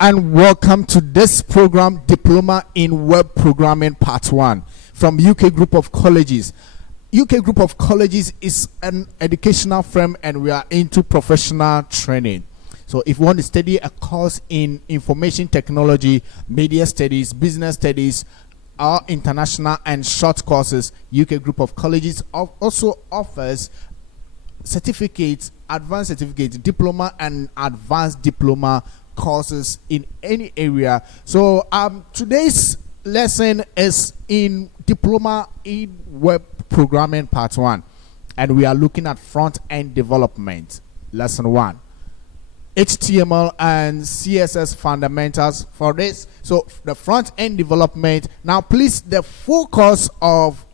and welcome to this program, Diploma in Web Programming Part 1 from UK Group of Colleges. UK Group of Colleges is an educational firm and we are into professional training. So if you want to study a course in information technology, media studies, business studies, or international and short courses, UK Group of Colleges also offers certificates, advanced certificates, diploma and advanced diploma courses in any area. So today's lesson is in Diploma in Web Programming Part 1, and we are looking at front-end development. Lesson 1, HTML and CSS fundamentals for this. So the front-end development. Now please, the full course of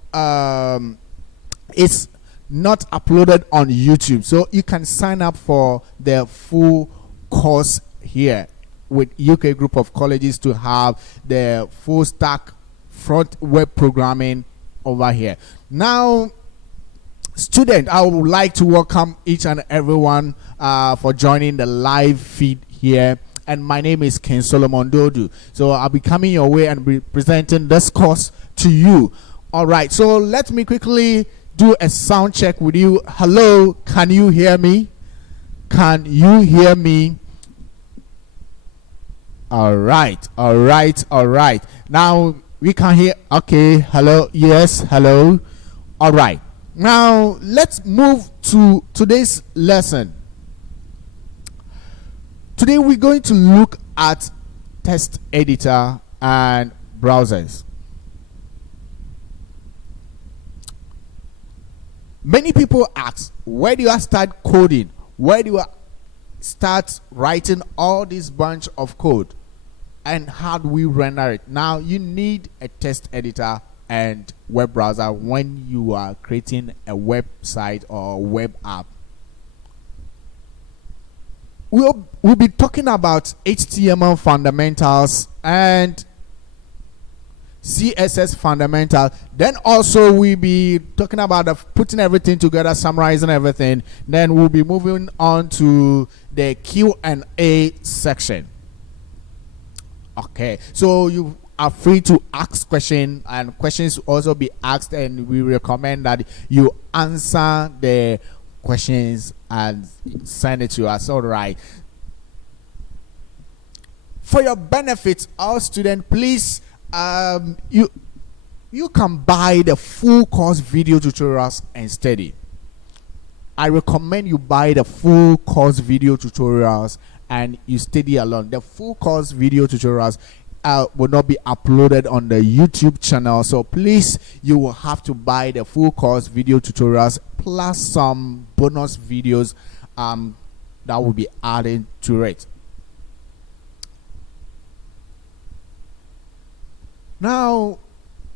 is not uploaded on YouTube, so you can sign up for the full course here with UK Group of Colleges to have the full stack front web programming over here. Now, student, I would like to welcome each and everyone for joining the live feed here. And my name is Ken Solomon Dodu. So I'll be coming your way and be presenting this course to you. All right, so let me quickly do a sound check with you. Hello, can you hear me? Can you hear me? All right. Now we can hear. Okay, hello, yes, hello. All right, now let's move to today's lesson. Today we're going to look at text editor and browsers. Many people ask, where do I start coding? Where do I start writing all this bunch of code? And how do we render it? Now, you need a text editor and web browser when you are creating a website or web app. We'll be talking about HTML fundamentals and CSS fundamental. Then also we'll be talking about putting everything together, summarizing everything. Then we'll be moving on to the Q&A section. Okay, so you are free to ask questions, and questions also be asked, and we recommend that you answer the questions and send it to us. All right. For your benefit, our student, please, you can buy the full course video tutorials and study. I recommend you buy the full course video tutorials and you study along. The full course video tutorials will not be uploaded on the YouTube channel, so please, you will have to buy the full course video tutorials plus some bonus videos that will be added to it. Now,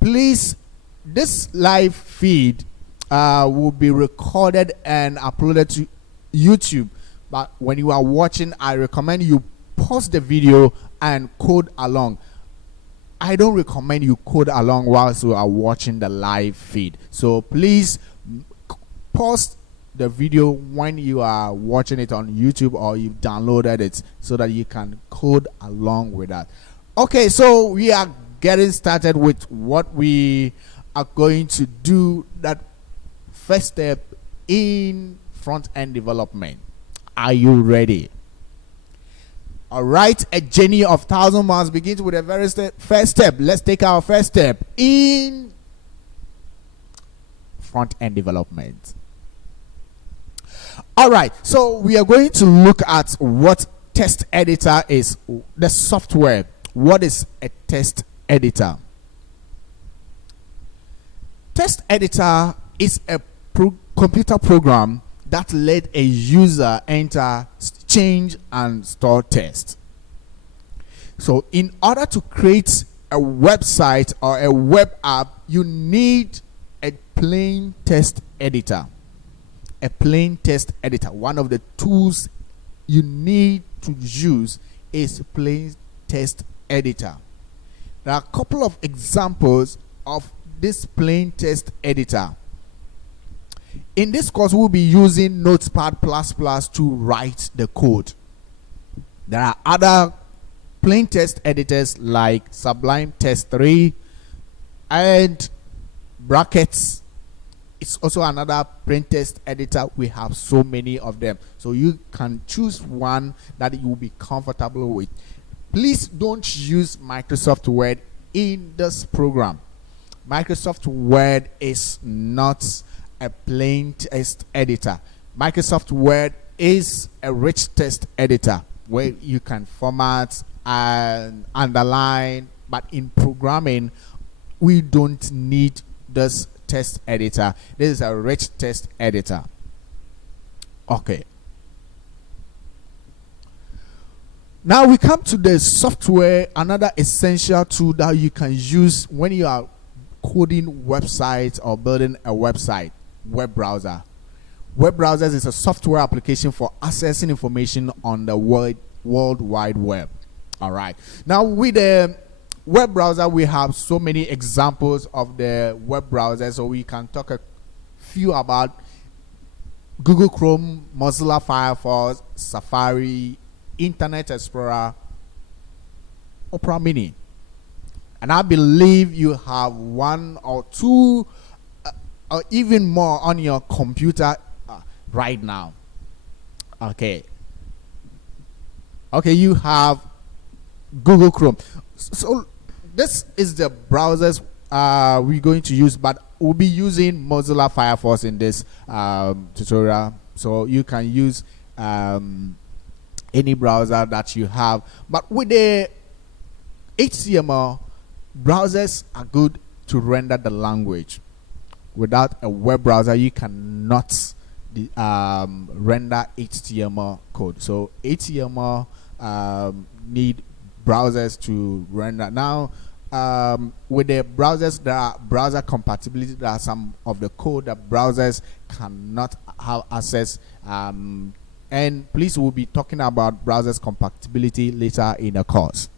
please, this live feed will be recorded and uploaded to YouTube. But when you are watching, I recommend you pause the video and code along. I don't recommend you code along whilst you are watching the live feed. So please pause the video when you are watching it on YouTube or you've downloaded it so that you can code along with that. Okay, so we are getting started with what we are going to do. That first step in front-end development. Are you ready? All right, a journey of 1,000 miles begins with a very first step. Let's take our first step in front-end development. All right, so we are going to look at what text editor is, the software. What is a text editor? Text editor is a computer program that let a user enter, change, and store text. So in order to create a website or a web app, you need a plain text editor. A plain text editor. One of the tools you need to use is plain text editor. There are a couple of examples of this plain text editor. In this course, we'll be using Notepad++ to write the code. There are other plain text editors like Sublime Text 3 and brackets. It's also another plain text editor. We have so many of them, so you can choose one that you will be comfortable with. Please don't use Microsoft Word in this program. Microsoft Word is not a plain text editor. Microsoft Word is a rich text editor where you can format and underline, but in programming we don't need this text editor. This is a rich text editor. Okay, now we come to the software, another essential tool that you can use when you are coding websites or building a website. Web browser. Web browsers is a software application for accessing information on the World Wide Web. All right, now with the web browser we have so many examples of the web browser, so we can talk a few about Google Chrome, Mozilla Firefox, Safari, Internet Explorer, Opera Mini. And I believe you have one or two or even more on your computer right now. Okay, you have Google Chrome. So this is the browsers we're going to use, but we'll be using Mozilla Firefox in this tutorial. So you can use any browser that you have, but with the HTML, browsers are good to render the language. Without a web browser you cannot render HTML code. So HTML need browsers to render. Now with the browsers, there are browser compatibility. There are some of the code that browsers cannot have access, and please, we'll be talking about browsers compatibility later in the course.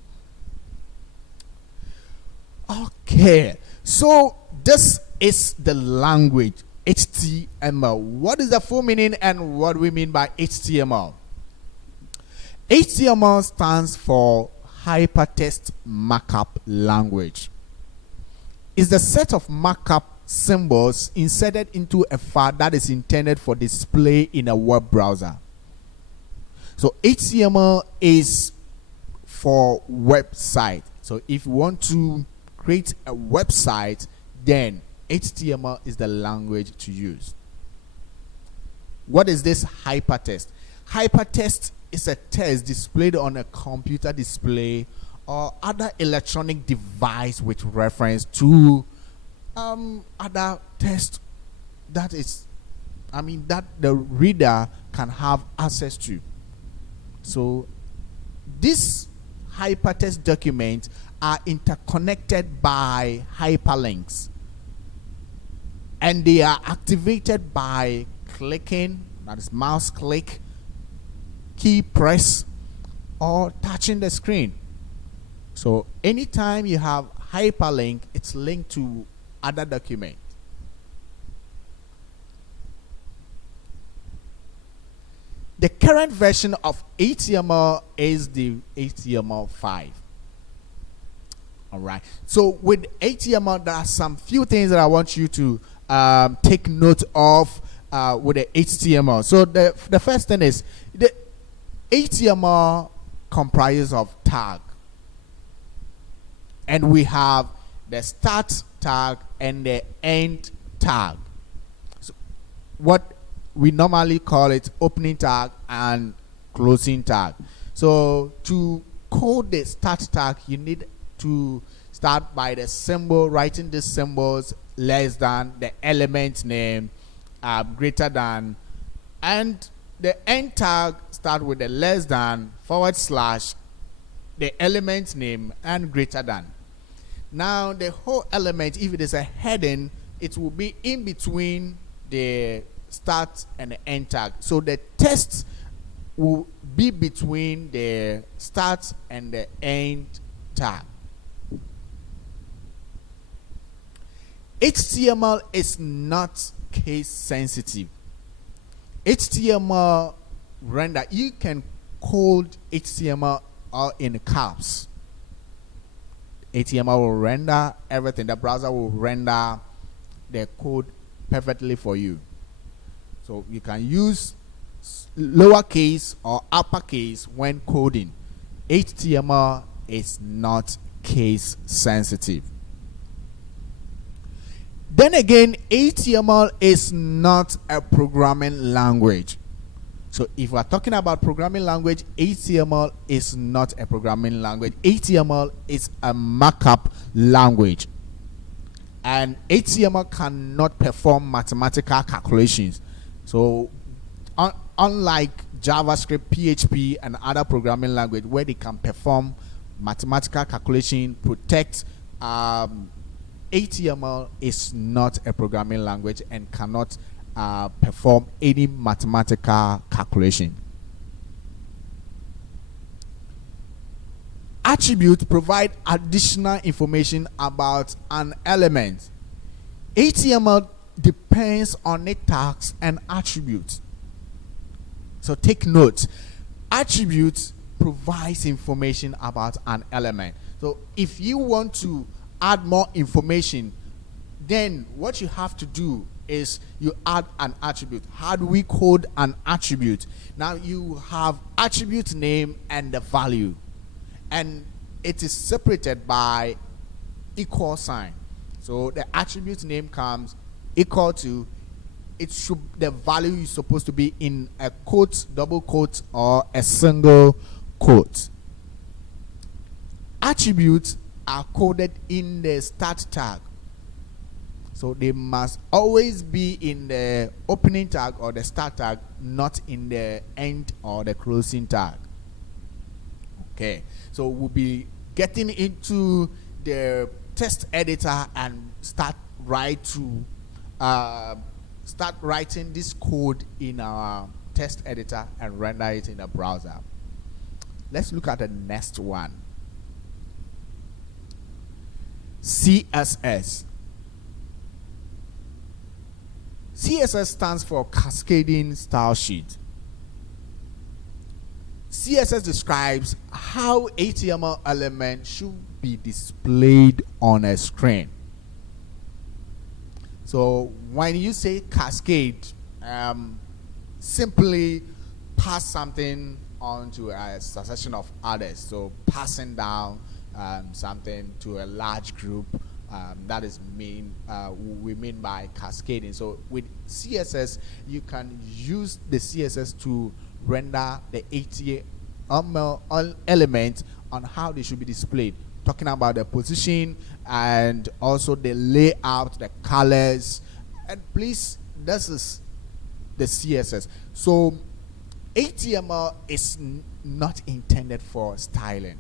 Okay, so this is the language HTML. What is the full meaning and what do we mean by HTML? HTML stands for Hypertext Markup Language. It's the set of markup symbols inserted into a file that is intended for display in a web browser. So HTML is for website. So if you want to create a website, then HTML is the language to use. What is this hypertext? Hypertext is a text displayed on a computer display or other electronic device with reference to other text that is, that the reader can have access to. So these hypertext documents are interconnected by hyperlinks, and they are activated by clicking, that is mouse click, key press, or touching the screen. So anytime you have hyperlink, it's linked to other document. The current version of HTML is the HTML5. All right. So with HTML, there are some few things that I want you to take note of with the HTML. So the first thing is the HTML comprises of tag, and we have the start tag and the end tag. So what we normally call it opening tag and closing tag. So to code the start tag, you need to start by the symbol, writing the symbols less than, the element name, greater than, and the end tag start with the less than, /, the element name, and greater than. Now the whole element, if it is a heading, it will be in between the start and the end tag. So the text will be between the start and the end tag. HTML is not case sensitive. HTML render, you can code HTML all in caps. HTML will render everything. The browser will render the code perfectly for you. So you can use lowercase or uppercase when coding. HTML is not case sensitive. Then again, HTML is not a programming language. So if we are talking about programming language, HTML is not a programming language. HTML is a markup language. And HTML cannot perform mathematical calculations. So unlike JavaScript, PHP, and other programming language where they can perform mathematical calculation, protect, HTML is not a programming language and cannot perform any mathematical calculation. Attributes provide additional information about an element. HTML depends on its tags and attributes. So take note. Attributes provides information about an element. So if you want to add more information, then what you have to do is you add an attribute. How do we code an attribute? Now you have attribute name and the value, and it is separated by equal sign. So the attribute name comes equal to, the value is supposed to be in a quote, double quote, or a single quote. Attributes are coded in the start tag. So they must always be in the opening tag or the start tag, not in the end or the closing tag. Okay, so we'll be getting into the text editor and start writing this code in our text editor and render it in the browser. Let's look at the next one. CSS. CSS stands for Cascading Style Sheet. CSS describes how HTML elements should be displayed on a screen. So when you say cascade, simply pass something on to a succession of others. So passing down something to a large group. That is we mean by cascading. So with CSS, you can use the CSS to render the HTML element on how they should be displayed. Talking about the position and also the layout, the colors, and please, this is the CSS. So HTML is not intended for styling.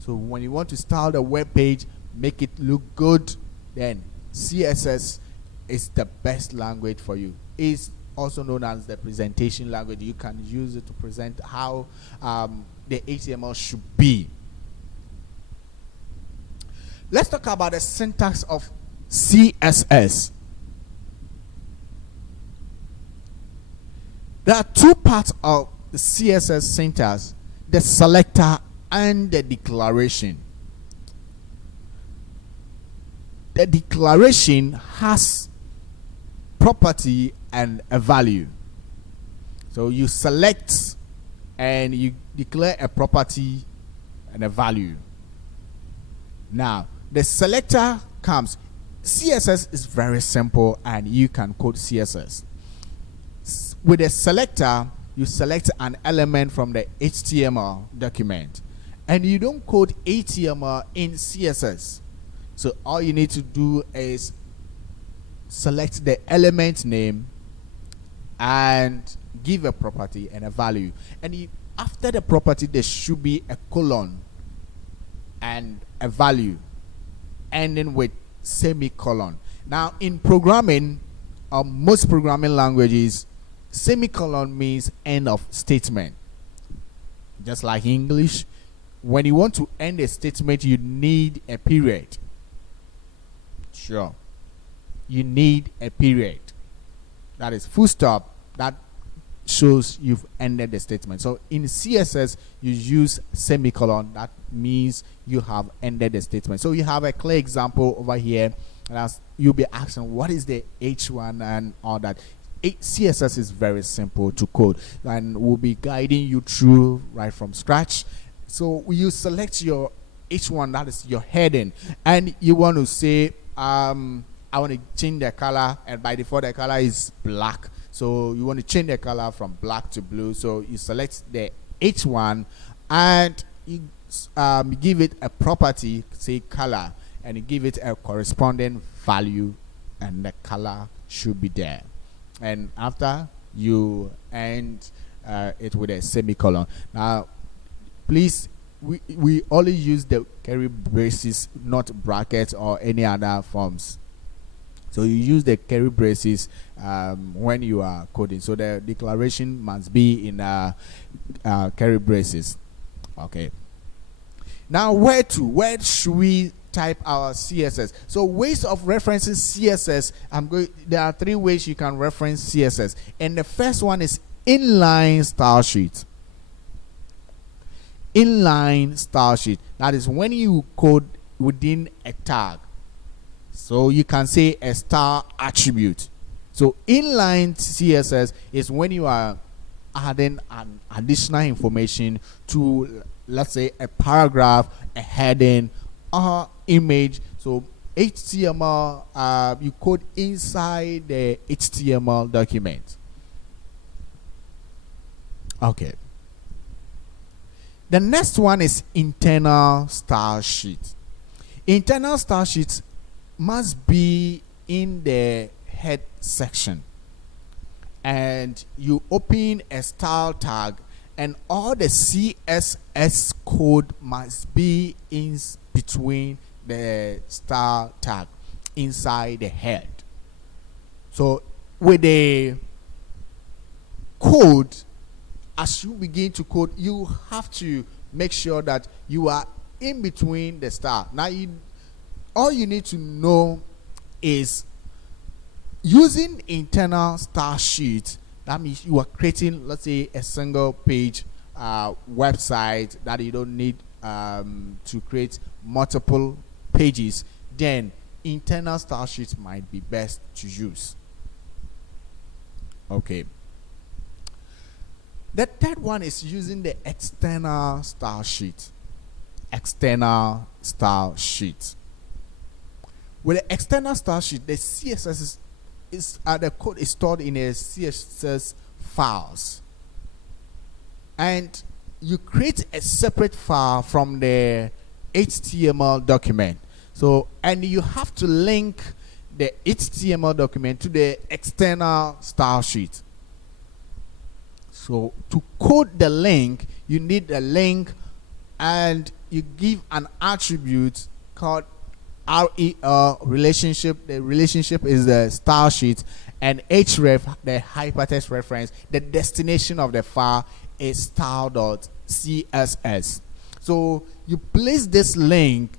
So when you want to style the web page, make it look good, then CSS is the best language for you. It's also known as the presentation language. You can use it to present how the HTML should be. Let's talk about the syntax of CSS. There are two parts of the CSS syntax: the selector and the declaration. The declaration has property and a value. So you select and you declare a property and a value. Now the selector comes. CSS is very simple and you can code CSS. With a selector, you select an element from the HTML document and you don't code HTML in CSS. So all you need to do is select the element name and give a property and a value. And after the property, there should be a colon and a value, ending with semicolon. Now, in programming, most programming languages, semicolon means end of statement. Just like English, when you want to end a statement, you need a period. Sure, you need a period. That is full stop. That shows you've ended the statement. So in CSS, you use semicolon. That means you have ended the statement. So you have a clear example over here. And as you'll be asking, what is the H1 and all that? CSS is very simple to code, and we'll be guiding you through right from scratch. So you select your H1, that is your heading, and you want to say, I want to change the color, and by default the color is black. So you want to change the color from black to blue. So you select the H1 and you give it a property, say color, and you give it a corresponding value, and the color should be there. And after you end it with a semicolon. Now please, we only use the curly braces, not brackets or any other forms. So you use the curly braces when you are coding. So the declaration must be in curly braces. Okay. Now where should we type our CSS? So ways of referencing CSS, there are 3 ways you can reference CSS, and the first one is inline style sheet. Inline style sheet, that is when you code within a tag. So you can say a style attribute. So inline CSS is when you are adding an additional information to, let's say, a paragraph, a heading, or image. So HTML, you code inside the HTML document. Okay. The next one is internal style sheet. Internal style sheets must be in the head section, and you open a style tag, and all the CSS code must be in between the style tag inside the head. So with the code, as you begin to code, you have to make sure that you are in between the style. Now all you need to know is using internal style sheet. That means you are creating, let's say, a single page website that you don't need to create multiple pages. Then internal style sheets might be best to use. Okay. The third one is using the external style sheet. External style sheet. With the external style sheet, the CSS is the code is stored in a CSS files, and you create a separate file from the HTML document. So, and you have to link the HTML document to the external style sheet. So to code the link, you need a link, and you give an attribute called REL relationship. The relationship is the style sheet, and href, the hypertext reference. The destination of the file is style.css. So you place this link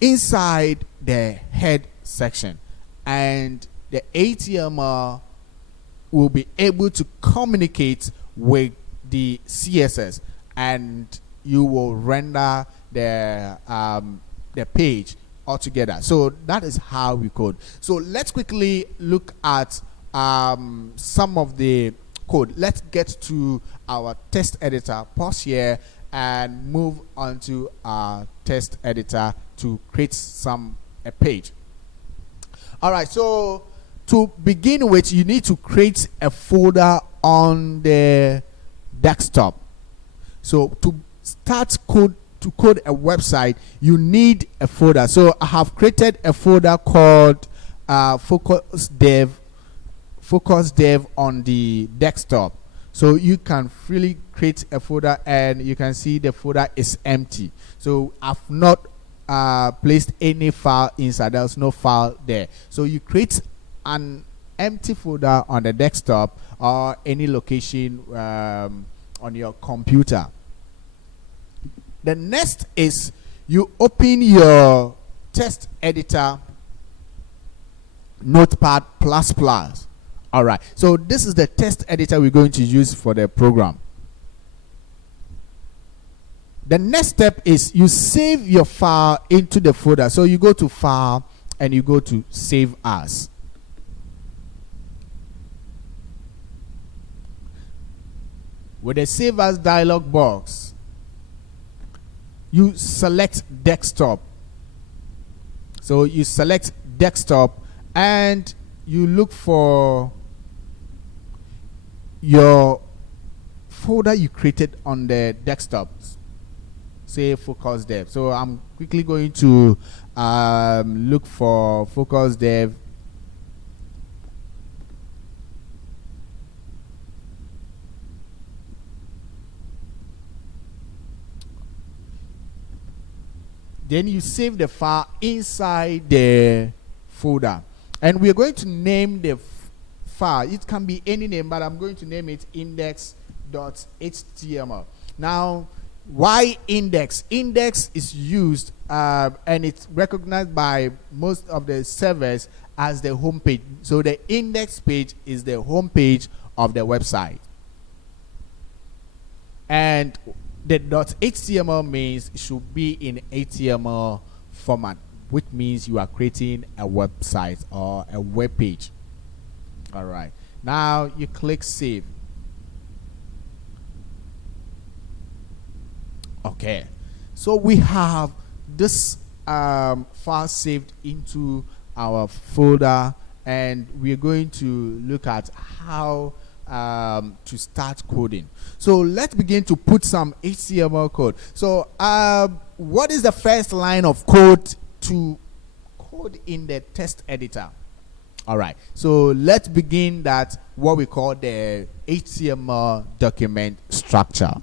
inside the head section, and the HTML will be able to communicate with the CSS, and you will render the page altogether. So that is how we code. So let's quickly look at some of the code. Let's get to our text editor. Pause here and move on to our text editor to create a page. All right, so to begin with, you need to create a folder on the desktop. So to start to code a website, you need a folder. So I have created a folder called Focus Dev on the desktop. So you can freely create a folder, and you can see the folder is empty. So I've not placed any file inside. There's no file there. So you create an empty folder on the desktop or any location on your computer. The next is you open your text editor, Notepad++, All right, so this is the text editor we're going to use for the program. The next step is you save your file into the folder. So you go to File and you go to Save As. With the Save As dialog box, you select Desktop. So you select Desktop and you look for your folder you created on the desktop. Say Focus Dev. So I'm quickly going to look for Focus Dev. Then you save the file inside the folder, and we're going to name the file. It can be any name, but I'm going to name it index.html. Now, why index? Index is used and it's recognized by most of the servers as the home page. So the index page is the home page of the website. And the .html means it should be in HTML format, which means you are creating a website or a web page. All right. Now you click Save. Okay, so we have this file saved into our folder, and we're going to look at how to start coding. So let's begin to put some HTML code. So what is the first line of code to code in the text editor? All right, so let's begin that what we call the HTML document structure.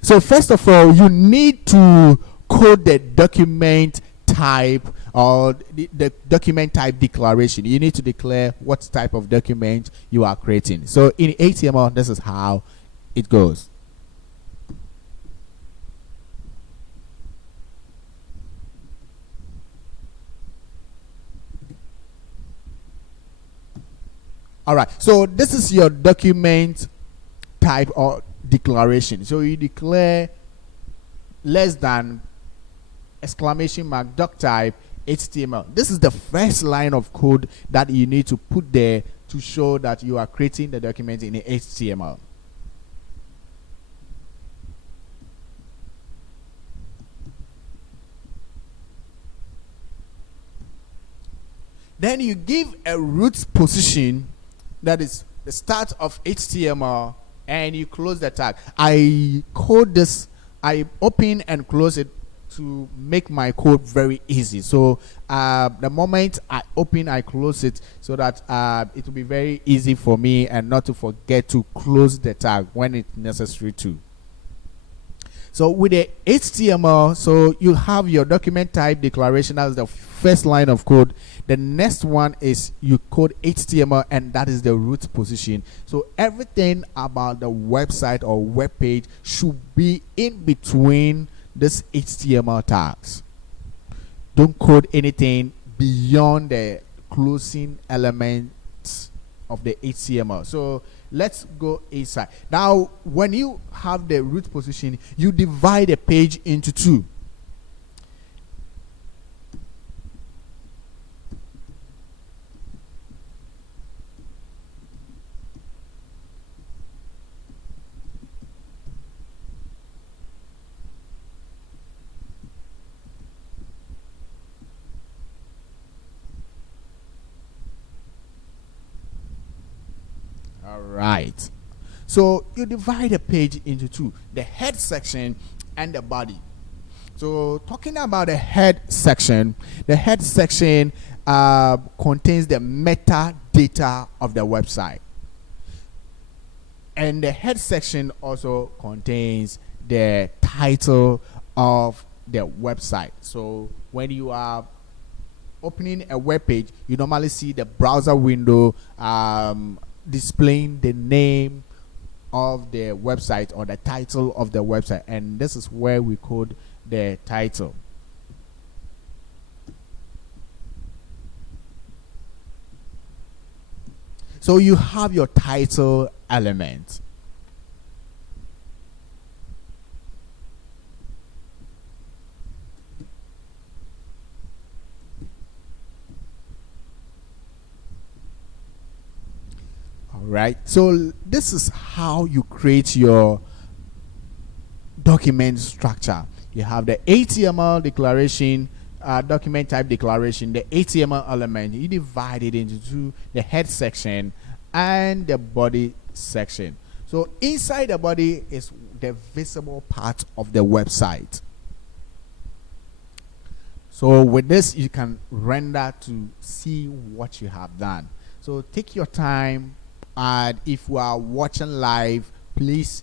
So first of all, you need to code the document type or the document type declaration. You need to declare what type of document you are creating. So in HTML, this is how it goes. All right, so this is your document type or declaration. So you declare less than exclamation mark doc type HTML. This is the first line of code that you need to put there to show that you are creating the document in HTML. Then you give a root position, that is the start of HTML, and you close the tag. I code this, I open and close it to make my code very easy. So the moment I open, I close it so that it will be very easy for me and not to forget to close the tag when it's necessary to. So with the HTML, so you have your document type declaration as the first line of code. The next one is you code HTML, and that is the root position. So everything about the website or web page should be in between this HTML tags. Don't code anything beyond the closing elements of the HTML. So let's go inside. Now, when you have the root position, you divide the page into two. All right, so you divide the page into two, the head section and the body. So talking about the head section contains the metadata of the website, and the head section also contains the title of the website. So when you are opening a web page, you normally see the browser window displaying the name of the website or the title of the website, and this is where we code the title. So you have your title element. Right, so this is how you create your document structure. You have the HTML declaration, document type declaration, the HTML element. You divide it into two: the head section and the body section. So inside the body is the visible part of the website. So with this, you can render to see what you have done. So take your time. And if you are watching live, please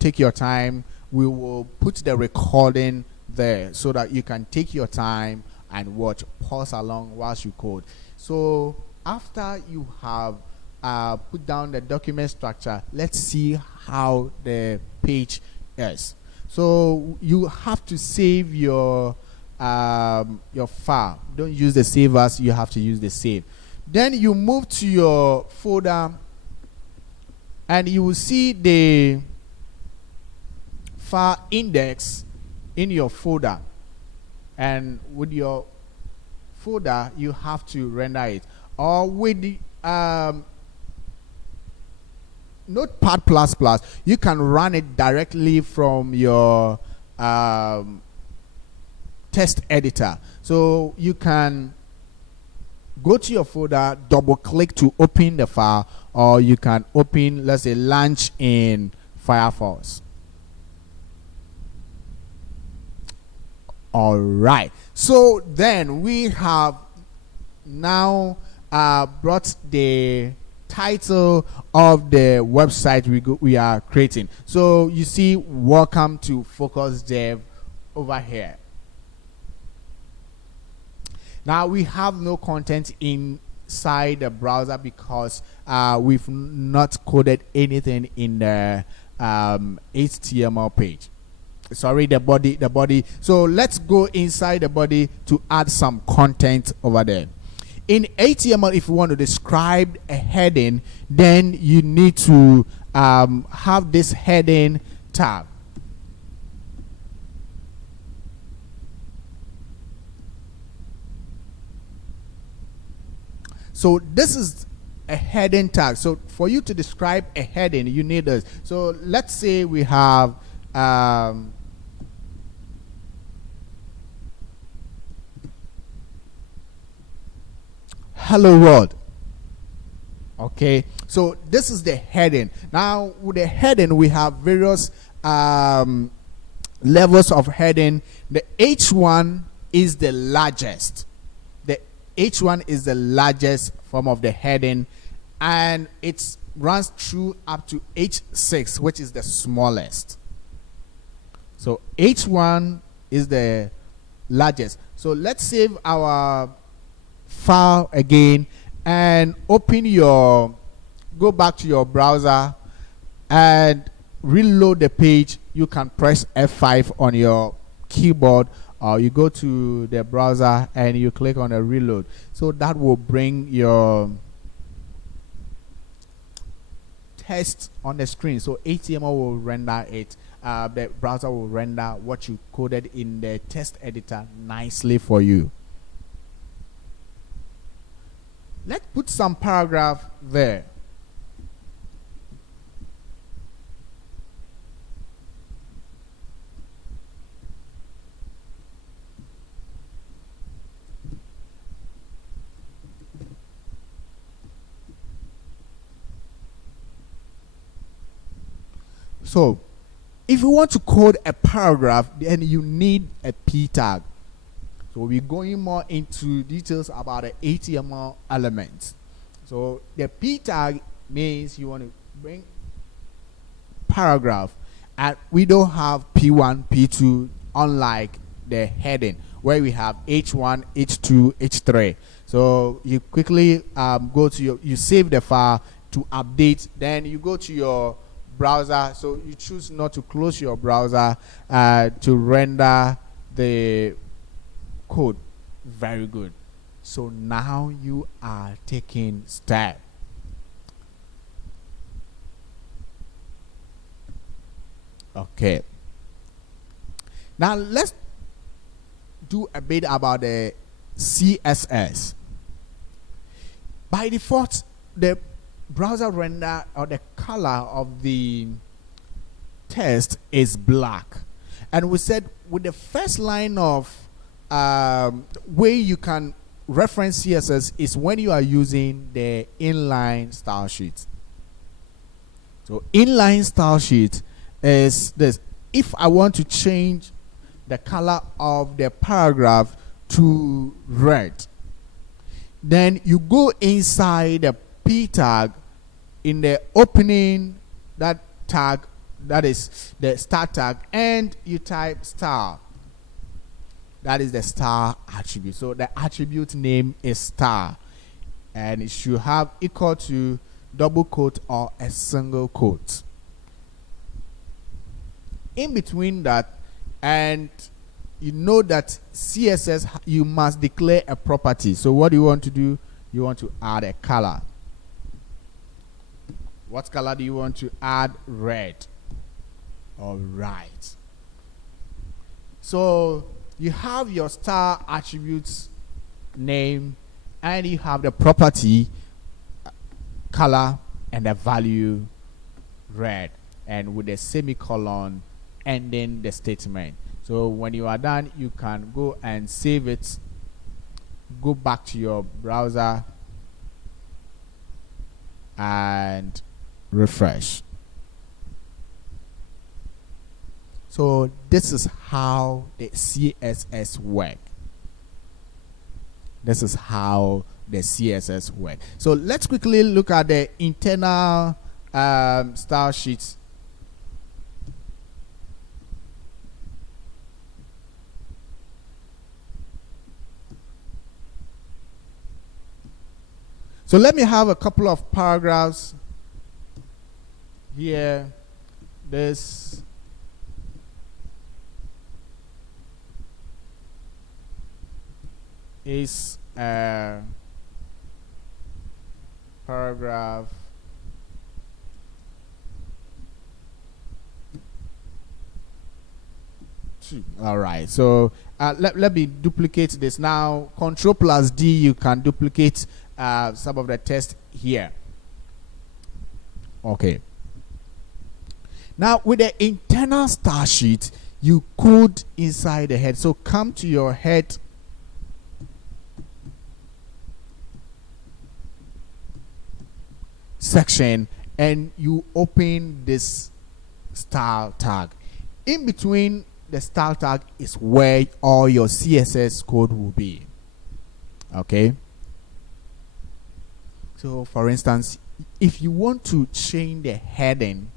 take your time. We will put the recording there so that you can take your time and watch. Pause along whilst you code. So after you have put down the document structure, let's see how the page is. So you have to save your file. Don't use the save as, you have to use the save. Then you move to your folder and you will see the file index in your folder, and with your folder you have to render it, or with the Notepad++, you can run it directly from your text editor. So you can go to your folder, double click to open the file, or you can open, let's say, launch in Firefox. All right, so then we have now brought the title of the website we are creating. So you see, welcome to Focus Dev over here. Now we have no content inside the browser because we've not coded anything in the HTML page. Sorry, the body. So let's go inside the body to add some content over there. In HTML, if you want to describe a heading, then you need to have this heading tab. So this is a heading tag. So for you to describe a heading, you need this. So let's say we have hello world. Okay, so this is the heading. Now with the heading, we have various levels of heading. The H1 is the largest. H1 is the largest form of the heading, and it runs through up to H6, which is the smallest. So H1 is the largest. So let's save our file again and go back to your browser and reload the page. You can press F5 on your keyboard, or you go to the browser and you click on the reload. So that will bring your text on the screen. So HTML will render it. The browser will render what you coded in the text editor nicely for you. Let's put some paragraph there. So if you want to code a paragraph, then you need a p tag. So we're going more into details about the HTML elements. So the p tag means you want to bring paragraph, and we don't have p1, p2, unlike the heading where we have h1, h2, h3. So you quickly go to you save the file to update, then you go to your browser. So you choose not to close your browser to render the code. Very good. So now you are taking step. Okay. Now let's do a bit about the CSS. By default, the browser render or the color of the text is black, and we said with the first line of way you can reference CSS is when you are using the inline style sheet. So inline style sheet is this. If I want to change the color of the paragraph to red, then you go inside the P tag in the opening that tag, that is the star tag, and you type star. That is the star attribute. So the attribute name is star, and it should have equal to double quote or a single quote. In between that, and you know that CSS, you must declare a property. So what do you want to do? You want to add a color. What color do you want to add? Red. All right. So you have your star attributes name, and you have the property color and the value red, and with a semicolon ending the statement. So when you are done, you can go and save it, go back to your browser and refresh. So this is how the CSS work. This is how the CSS work. So let's quickly look at the internal style sheets. So let me have a couple of paragraphs here. This is a paragraph two. All right, so let me duplicate this now. Control plus D, you can duplicate some of the text here. Okay. Now with the internal style sheet, you code inside the head. So come to your head section and you open this style tag. In between the style tag is where all your CSS code will be. Okay. So for instance, if you want to change the heading,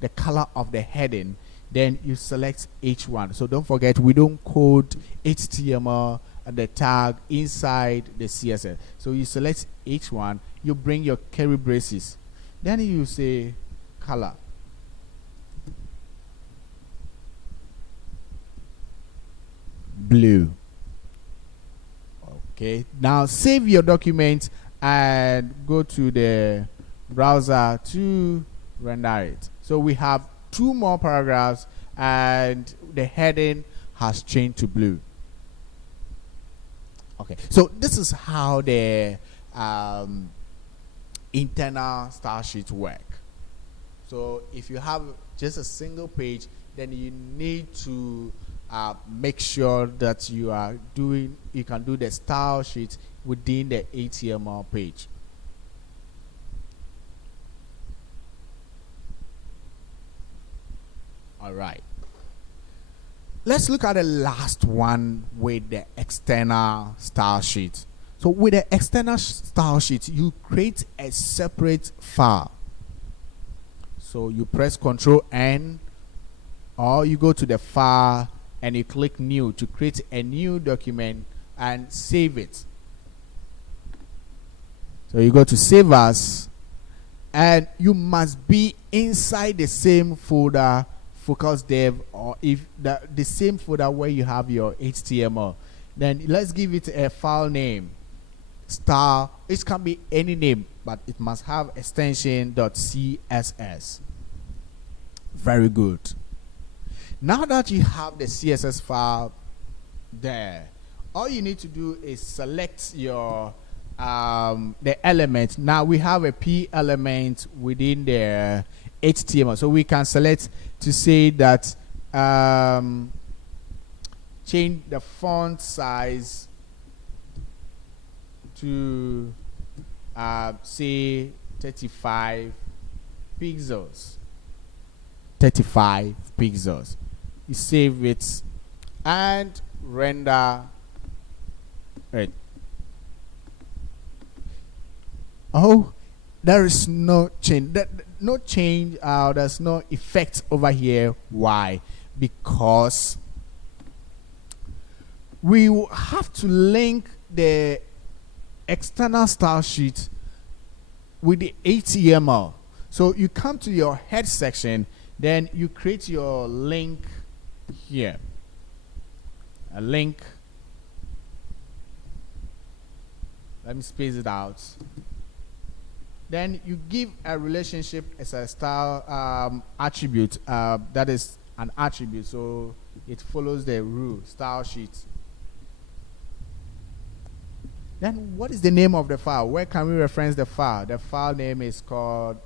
the color of the heading, then you select H1. So don't forget, we don't code HTML and the tag inside the CSS. So you select H1, you bring your curly braces, then you say color. Blue. Okay, now save your document and go to the browser to render it. So we have two more paragraphs and the heading has changed to blue. Okay, so this is how the internal style sheets work. So if you have just a single page, then you need to make sure that you can do the style sheet within the HTML page. All right. Let's look at the last one with the external style sheet. So with the external style sheet, you create a separate file. So you press Ctrl N, or you go to the file and you click new to create a new document and save it. So you go to save as, and you must be inside the same folder, focus dev, or if the same folder where you have your HTML. Then let's give it a file name, star. It can be any name, but it must have extension .css. Very good. Now that you have the CSS file there, all you need to do is select your the element. Now we have a P element within the HTML, so we can select to say that change the font size to say 35 pixels. 35 pixels. You save it and render it. Oh, there is no change. No change. There's no effect over here. Why? Because we have to link the external style sheet with the HTML. So you come to your head section, then you create your link here. A link. Let me space it out. Then you give a relationship as a style attribute. That is an attribute, so it follows the rule, style sheet. Then what is the name of the file? Where can we reference the file? The file name is called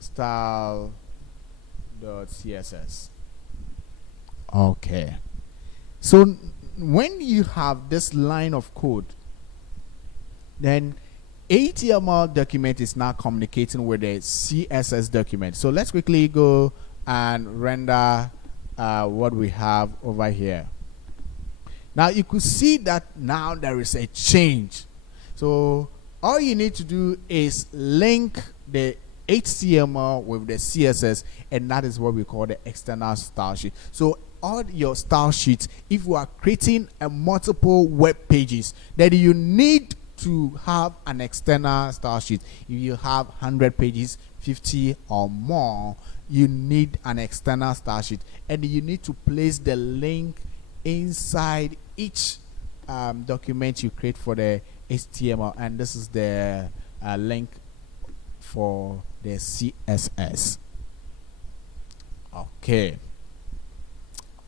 style.css. Okay. So when you have this line of code, then HTML document is now communicating with the CSS document. So let's quickly go and render what we have over here. Now you could see that now there is a change. So all you need to do is link the HTML with the CSS, and that is what we call the external style sheet. So all your style sheets, if you are creating a multiple web pages, then you need to have an external style sheet. If you have 100 pages, 50 or more, you need an external style sheet, and you need to place the link inside each document you create for the HTML, and this is the link for the CSS. Okay.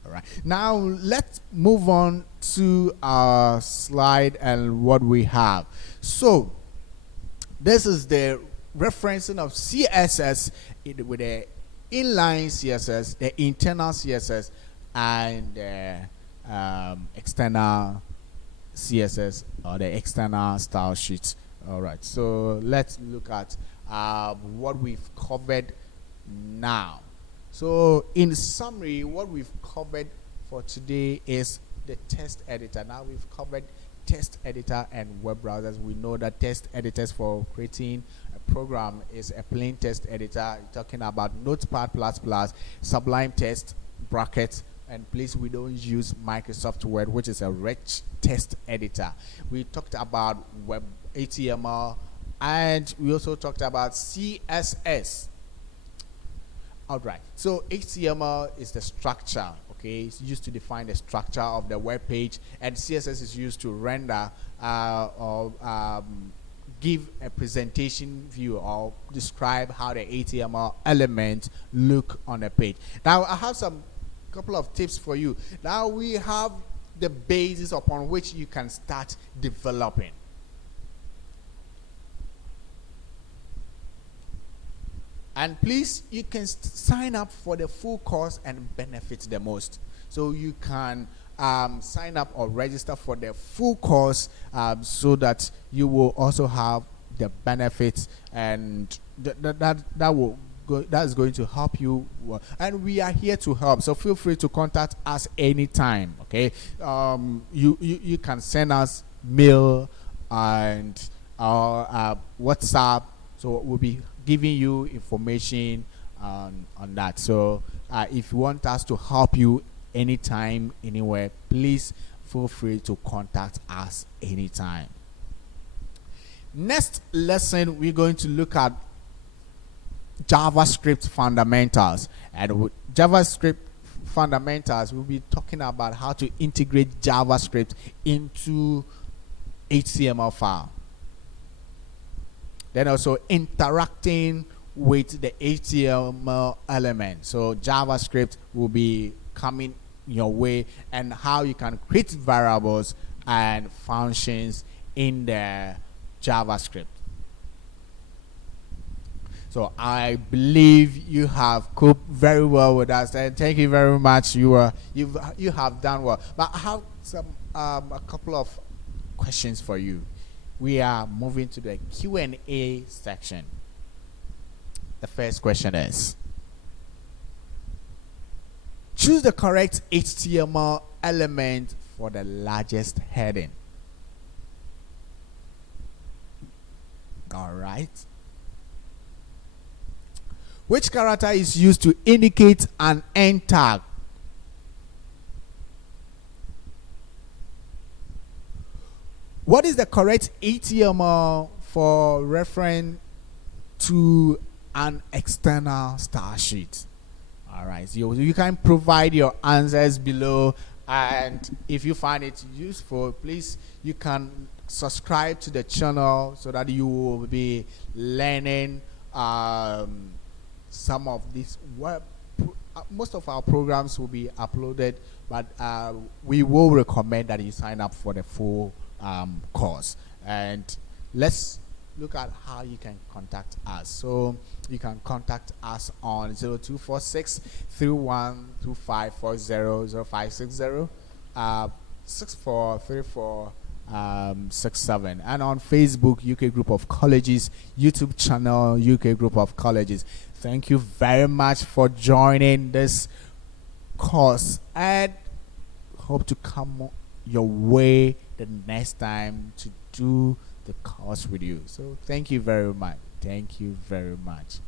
All right. Now let's move on to our slide and what we have. So this is the referencing of CSS with the inline CSS, the internal CSS, and the external CSS or the external style sheet. All right. So let's look at what we've covered now. So in summary, what we've covered for today is the text editor. Now we've covered text editor and web browsers. We know that text editors for creating a program is a plain text editor. You're talking about Notepad++, Sublime Text, brackets, and please, we don't use Microsoft Word, which is a rich text editor. We talked about web HTML, and we also talked about CSS. All right. So HTML is the structure. Okay, it's used to define the structure of the web page, and CSS is used to render or give a presentation view or describe how the HTML elements look on a page. Now, I have some couple of tips for you. Now we have the basis upon which you can start developing. And please, you can sign up for the full course and benefit the most. So you can sign up or register for the full course so that you will also have the benefits, and that is going to help you. And we are here to help. So feel free to contact us anytime. Okay, you can send us mail and WhatsApp. So we'll be giving you information on that. So if you want us to help you anytime, anywhere, please feel free to contact us anytime. Next lesson, we're going to look at JavaScript fundamentals. And with JavaScript fundamentals, we'll be talking about how to integrate JavaScript into HTML file. Then also interacting with the HTML element. So JavaScript will be coming your way, and how you can create variables and functions in the JavaScript. So I believe you have coped very well with us, and thank you very much. You have done well. But I have a couple of questions for you. We are moving to the Q&A section. The first question is: choose the correct HTML element for the largest heading. All right. Which character is used to indicate an end tag? What is the correct HTML for reference to an external style sheet? All right, so you can provide your answers below, and if you find it useful, please, you can subscribe to the channel so that you will be learning some of these most of our programs will be uploaded, but we will recommend that you sign up for the full course. And let's look at how you can contact us. So you can contact us on 0246 312540 0560 6434 67, and on Facebook, UK Group of Colleges, YouTube channel, UK Group of Colleges. Thank you very much for joining this course, and hope to come your way the next time to do the course with you. So thank you very much. Thank you very much.